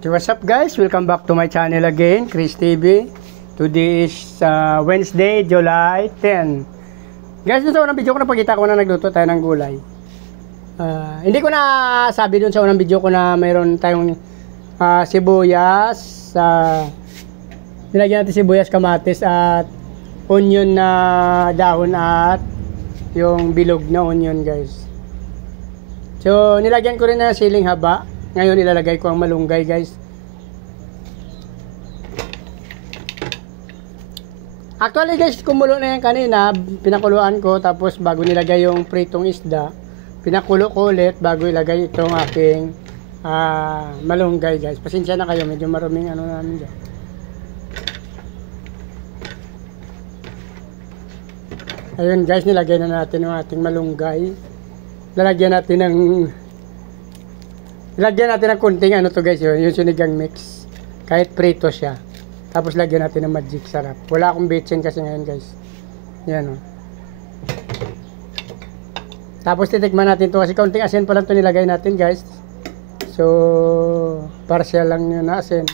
So what's up guys? Welcome back to my channel again, Chris TV. Today is Wednesday, July 10. Guys, dun sa unang video ko napakita ko na nagluto tayo ng gulay. Hindi ko na sabi dun sa unang video ko na mayroon tayong sibuyas, nilagyan natin sibuyas, kamatis at onion na dahon at yung bilog na onion guys. So nilagyan ko rin na siling haba. Ngayon ilalagay ko ang malunggay guys. Actually guys, kumulo na yan kanina, pinakuluan ko, tapos bago nilagay yung pritong isda, pinakulo ko ulit bago ilagay itong aking malunggay guys. Pasensya na kayo, medyo maruming ano namin dyan. Ayun guys, nilagay na natin yung ating malunggay. Lagyan natin ng konting ano to guys, yung sinigang mix. Kahit prito siya. Tapos lagyan natin ng magic sarap. Wala akong bitchin kasi ngayon guys. Yan o. Tapos titikman natin to kasi konting asin pa lang to nilagay natin guys. So, partial lang yun na asin.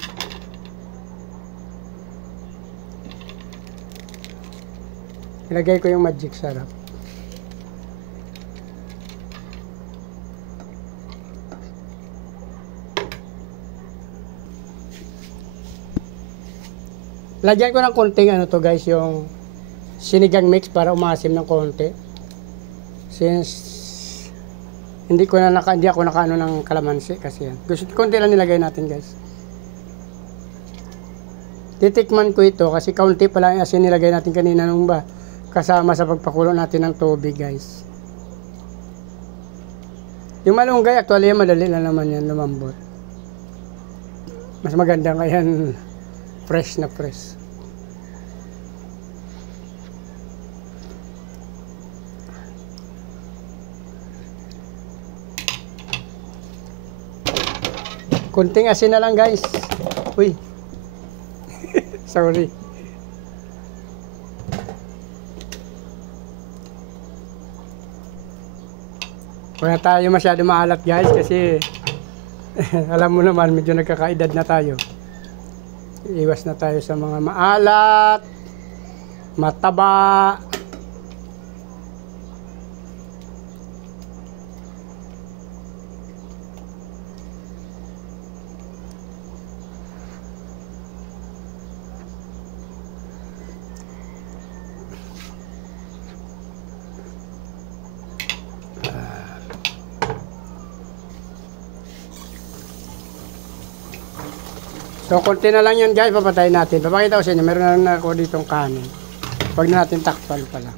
Ilagay ko yung magic sarap. Lagyan ko ng konting ano to guys, yung sinigang mix para umasim ng konti. Since hindi ako nakaano ng kalamansi kasi yan. Gusto konti lang nilagay natin guys. Titikman ko ito kasi kaunti pa lang yung asin nilagay natin kanina nung ba kasama sa pagpakulo natin ng tubig guys. Yung malunggay actually madali lang naman yan lumambot. Mas maganda ngayon fresh na fresh. Kunting asin na lang guys. Uy. Sorry. Huwag na tayo masyado maalat guys kasi alam mo naman medyo nagkakaedad na tayo. Iwas na tayo sa mga maalat, mataba. So, konti na lang yan guys, papatayin natin. Papakita ko sa inyo, meron na ako ditong kanin. Huwag na natin takpan pala.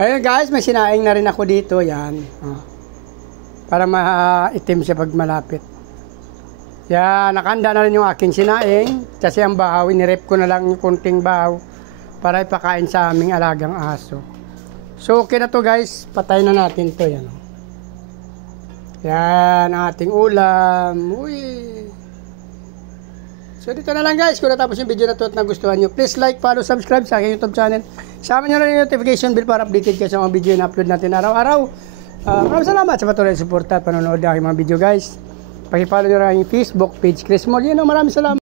Ayun guys, may sinaing na rin ako dito, yan. Para maitim siya pag malapit. Yan, nakahanda na rin yung aking sinaing. Kasi ang bahaw, inirep ko na lang yung konting bahaw para ipakain sa aming alagang aso. So, okay na to guys, patayin na natin to, yan. Yan ang ating ulam. Uy. So dito na lang guys. Kung natapos yung video na to at nagustuhan nyo, please like, follow, subscribe sa aking YouTube channel. Sama nyo na yung notification bell para updated kayo sa mga video na upload natin araw-araw. Maraming salamat sa patuloy na suporta at panonood ng aking mga video guys. Pakipollow nyo na yung Facebook page Chris Molino. Maraming salamat.